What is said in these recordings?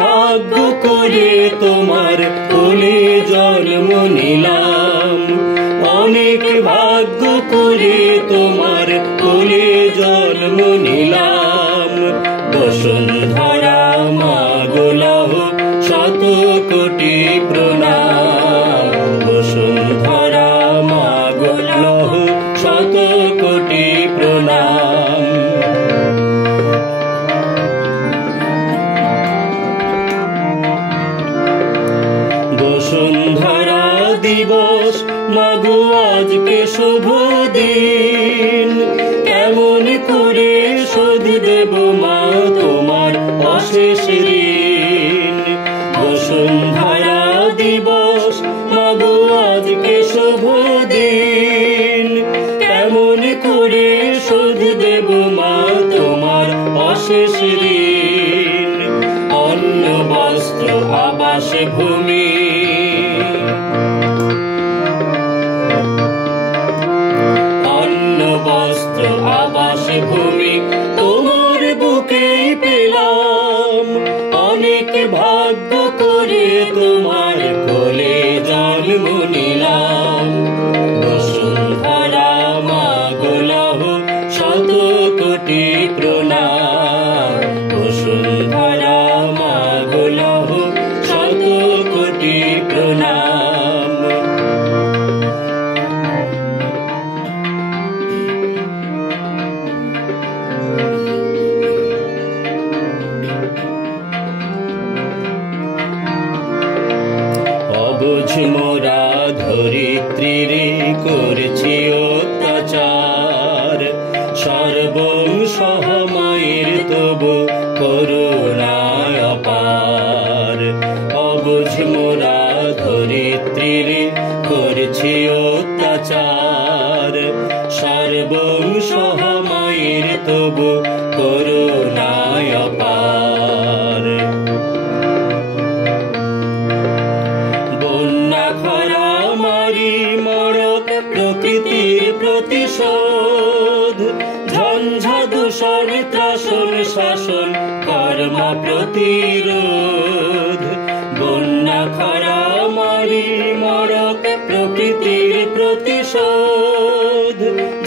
ভাগ্য করে তোমার কোলে জন্ম নিলাম, অনেক ভাগ্য করে তোমার কোলে জন্ম নিলাম। বসুন্ধরা মা গো লহ শত কোটি প্রণাম, বসুন্ধরা মা গো লহ শত কোটি প্রণাম। বসুন্ধরা দিবস মাগো আজকে শুভ দিন, কেমন করে শোধ দেব মা তোমার অশেষ ঋণ। বসুন্ধরা দিবস মাগো আজকে শুভ দিন, কেমন করে শোধ দেব মা তোমার অশেষ ঋণ। অন্ন বস্ত্র আবাস ভূমি, অন্ন বস্ত্র আবাস ভূমি তোমার বুকেই পেলাম, অনেক ভাগ্য করে তোমার কোলে জন্ম নিলাম। বসুন্ধরা মা গো লহ শত কোটি প্রণাম, বসুন্ধরা মা গো লহ শত কোটি প্রণাম। অবুঝ মোরা ধরিত্রীর করেছি অত্যাচার, সর্বংসহ মায়ের তবু করুণায় অপার। অবুঝ মোরা ধরিত্রীর করেছি অত্যাচার, সর্বংসহ মায়ের তবু করুণায় অপার। বন্যা খরা মারি মরক প্রকৃতির প্রতিশোধ, ঝঞ্ঝা দূষণ ত্রাসন শাসন কর্ম প্রতিরোধ। বন্যা খরা মারি মরক প্রকৃতির প্রতিশোধ,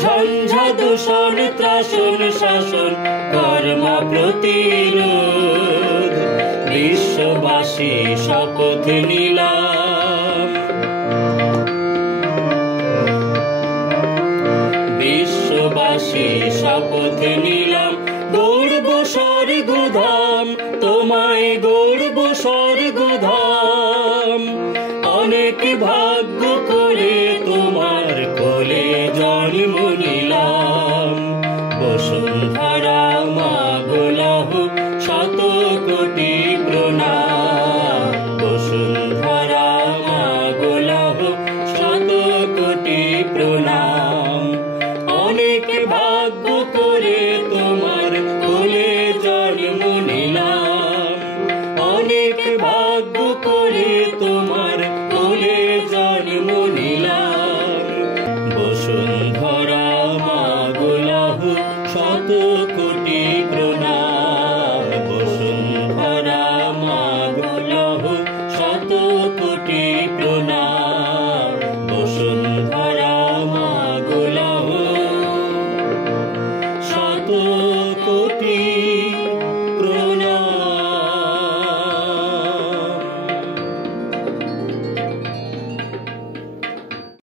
ঝঞ্ঝা দূষণ ত্রাসন শাসন কর্ম প্রতিরোধ। বিশ্ববাসী শপথ নিলাম, বিশ্ববাসী শপথ নিলাম, গৌরব স্বর্গধাম তোমায় গৌরব স্বর্গধাম। অনেক ভাগ্য করে তোমার কোলে জন্ম নিলাম। বসুন্ধরা মা গো লহ শত কোটি প্রণাম, বসুন্ধরা মা গো লহ শত কোটি প্রণাম। অনেক ভাগ্য করে তোমার কোলে জন্ম নিলাম, অনেক ভাগ্য করে তোমার কোলে জন্ম নিলাম। বসুন্ধরা মা গো লহ শত কোটি